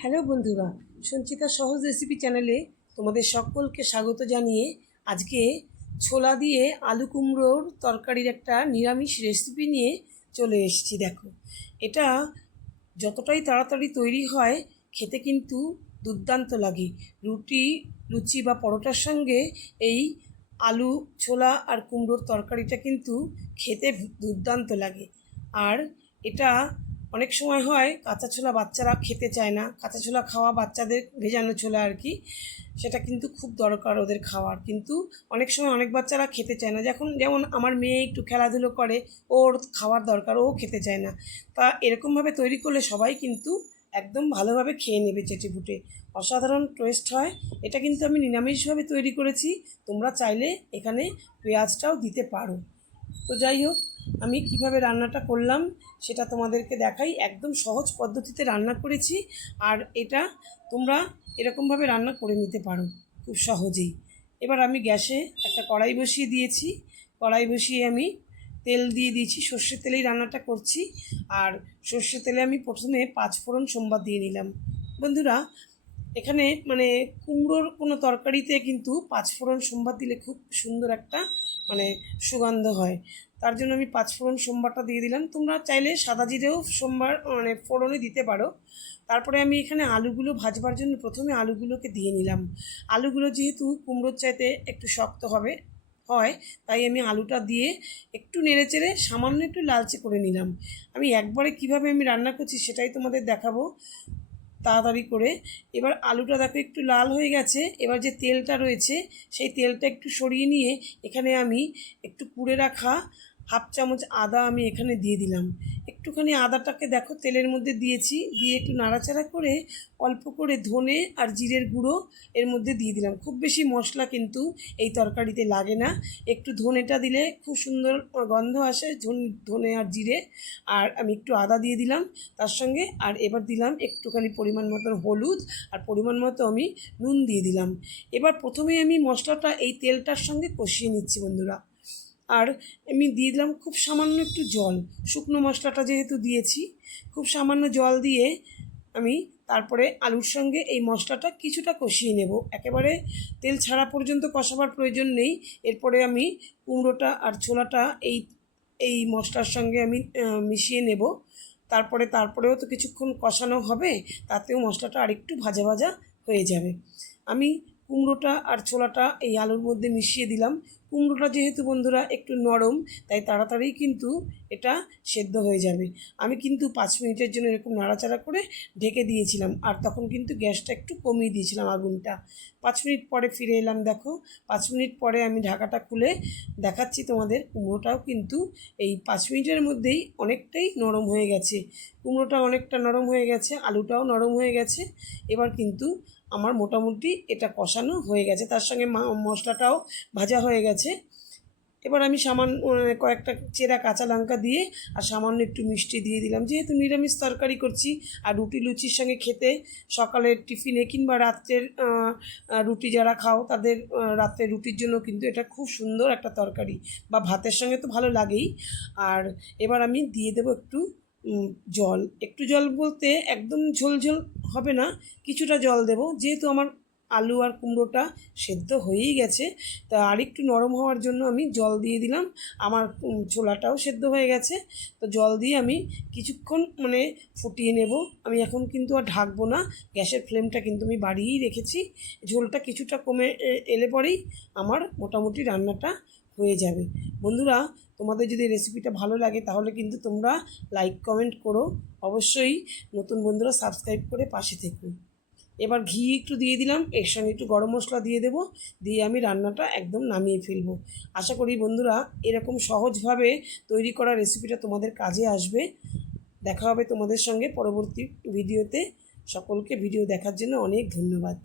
Hello বন্ধুরা, সঞ্চিতা সহজ recipe চ্যানেলে তোমাদের সকলকে স্বাগত জানিয়ে আজকে ছোলা দিয়ে আলু কুমড়োর তরকারির একটা নিরামিষ রেসিপি নিয়ে চলে এসেছি। দেখো, এটা যতটাই তাড়াতাড়ি তৈরি হয় খেতে কিন্তু দুর্দান্ত লাগে। রুটি, লুচি বা পরোটার সঙ্গে এই আলু, ছোলা আর কুমড়োর তরকারিটা কিন্তু খেতে দুর্দান্ত লাগে। আর এটা অনেক সময় হয় কাঁচা ছোলা বাচ্চারা খেতে চায় না, কাঁচা ছোলা খাওয়া বাচ্চাদের, ভেজানো ছোলা আর কি, সেটা কিন্তু খুব দরকার ওদের খাওয়ার। কিন্তু অনেক সময় অনেক বাচ্চারা খেতে চায় না, যেমন আমার মেয়ে একটু খেলাধুলো করে, ওর খাওয়ার দরকার, ও খেতে চায় না। তা এরকমভাবে তৈরি করলে সবাই কিন্তু একদম ভালোভাবে খেয়ে নেবে চেটেপুটে, অসাধারণ টেস্ট হয়। এটা কিন্তু আমি নিরামিষভাবে তৈরি করেছি, তোমরা চাইলে এখানে পেঁয়াজটাও দিতে পারো। তো যাই হোক, আমি কিভাবে রান্নাটা করলাম সেটা তোমাদেরকে দেখাই। একদম সহজ পদ্ধতিতে রান্না করেছি, আর এটা তোমরা এরকমভাবে রান্না করে নিতে পারো খুব সহজেই। এবার আমি গ্যাসে একটা কড়াই বসিয়ে দিয়েছি। কড়াই বসিয়ে আমি তেল দিয়ে দিয়েছি, সর্ষের তেলেই রান্নাটা করছি। আর সর্ষের তেলে আমি প্রথমে 5 ফোড়ন সোমবার দিয়ে নিলাম। বন্ধুরা, এখানে কুমড়োর কোনো তরকারিতে কিন্তু 5 ফোড়ন সোমবার দিলে খুব সুন্দর একটা সুগন্ধ হয়। তার জন্য আমি 5 ফোড়ন সোমবারটা দিয়ে দিলাম। তোমরা চাইলে সাদা জিরেও সোমবার ফোড়নে দিতে পারো। তারপরে আমি এখানে আলুগুলো ভাজবার জন্য প্রথমে আলুগুলোকে দিয়ে নিলাম। আলুগুলো যেহেতু কুমড়োর চাইতে একটু শক্ত হয়, তাই আমি আলুটা দিয়ে একটু নেড়েচেড়ে সামান্য একটু লালচে করে নিলাম। আমি একবারে কিভাবে আমি রান্না করছি সেটাই তোমাদের দেখাবো তাড়াতাড়ি করে। এবার আলুটা দেখো একটু লাল হয়ে গেছে। এবার যে তেলটা রয়েছে সেই তেলটা একটু সরিয়ে নিয়ে এখানে আমি একটু কুড়ে রাখা 1/2 চামচ আদা আমি এখানে দিয়ে দিলাম। একটুখানি আদাটাকে দেখো তেলের মধ্যে দিয়েছি, দিয়ে একটু নাড়াচাড়া করে অল্প করে ধনে আর জিরের গুঁড়ো এর মধ্যে দিয়ে দিলাম। খুব বেশি মশলা কিন্তু এই তরকারিতে লাগে না, একটু ধনেটা দিলে খুব সুন্দর গন্ধ আসে, ধনে আর জিরে। আর আমি একটু আদা দিয়ে দিলাম তার সঙ্গে। আর এবার দিলাম একটুখানি পরিমাণ মতন হলুদ, আর পরিমাণ মতো আমি নুন দিয়ে দিলাম। এবার প্রথমে আমি মশলাটা এই তেলটার সঙ্গে কষিয়ে নিচ্ছি বন্ধুরা। আর আমি দিয়ে দিলাম খুব সামান্য একটু জল, শুকনো মশলাটা যেহেতু দিয়েছি, খুব সামান্য জল দিয়ে আমি তারপরে আলুর সঙ্গে এই মশলাটা কিছুটা কষিয়ে নেব। একেবারে তেল ছাড়া পর্যন্ত কষাবার প্রয়োজন নেই। এরপরে আমি কুমড়োটা আর ছোলাটা এই এই মশলার সঙ্গে আমি মিশিয়ে নেব। তারপরেও তো কিছুক্ষণ কষানো হবে, তাতেও মশলাটা আরেকটু ভাজা ভাজা হয়ে যাবে। আমি কুমড়োটা আর ছোলাটা এই আলুর মধ্যে মিশিয়ে দিলাম। কুমড়োটা যেহেতু বন্ধুরা একটু নরম, তাই তাড়াতাড়ি কিন্তু এটা সেদ্ধ হয়ে যাবে। আমি কিন্তু 5 মিনিটের জন্য এরকম নাড়াচাড়া করে ঢেকে দিয়েছিলাম, আর তখন কিন্তু গ্যাসটা একটু কমিয়ে দিয়েছিলাম আগুনটা। 5 মিনিট পরে ফিরে এলাম। দেখো, 5 মিনিট পরে আমি ঢাকাটা খুলে দেখাচ্ছি তোমাদের। কুমড়োটাও কিন্তু এই 5 মিনিটের মধ্যেই অনেকটাই নরম হয়ে গেছে। কুমড়োটা অনেকটা নরম হয়ে গেছে, আলুটাও নরম হয়ে গেছে। এবার কিন্তু আমার মোটামুটি এটা কষানো হয়ে গেছে, তার সঙ্গে মশলাটাও ভাজা হয়ে গেছে। এবার আমি কয়েকটা চেরা কাঁচা লঙ্কা দিয়ে আর সামান্য একটু মিষ্টি দিয়ে দিলাম। যেহেতু নিরামিষ তরকারি করছি, আর রুটি লুচির সঙ্গে খেতে, সকালের টিফিনে কিংবা রাত্রের রুটি যারা খাও তাদের রাত্রের রুটির জন্য কিন্তু এটা খুব সুন্দর একটা তরকারি, বা ভাতের সঙ্গে তো ভালো লাগেই। আর এবার আমি দিয়ে দেবো জল। একটু জল বলতে একদম ঝোল হবে না, কিছুটা জল দেব, যেহেতু আমার আলু আর কুমড়োটা সেদ্ধ হয়েই গেছে। তা আরেকটু নরম হওয়ার জন্য আমি জল দিয়ে দিলাম। আমার ছোলাটাও সেদ্ধ হয়ে গেছে, তো জল দিয়ে আমি কিছুক্ষণ ফুটিয়ে নেব। আমি এখন কিন্তু আর ঢাকবো না, গ্যাসের ফ্লেমটা কিন্তু আমি বাড়িয়েই রেখেছি। ঝোলটা কিছুটা কমে এলে পরেই আমার মোটামুটি রান্নাটা হয়ে যাবে। বন্ধুরা, তোমাদের যদি রেসিপিটা ভালো লাগে তাহলে কিন্তু তোমরা লাইক কমেন্ট করো অবশ্যই। নতুন বন্ধুরা সাবস্ক্রাইব করে পাশে থেকো। এবার ঘি একটু দিয়ে দিলাম, এর সঙ্গে একটু গরম মশলা দিয়ে দেবো, দিয়ে আমি রান্নাটা একদম নামিয়ে ফেলবো। আশা করি বন্ধুরা এরকম সহজভাবে তৈরি করা রেসিপিটা তোমাদের কাজে আসবে। দেখা হবে তোমাদের সঙ্গে পরবর্তী ভিডিওতে। সকলকে ভিডিও দেখার জন্য অনেক ধন্যবাদ।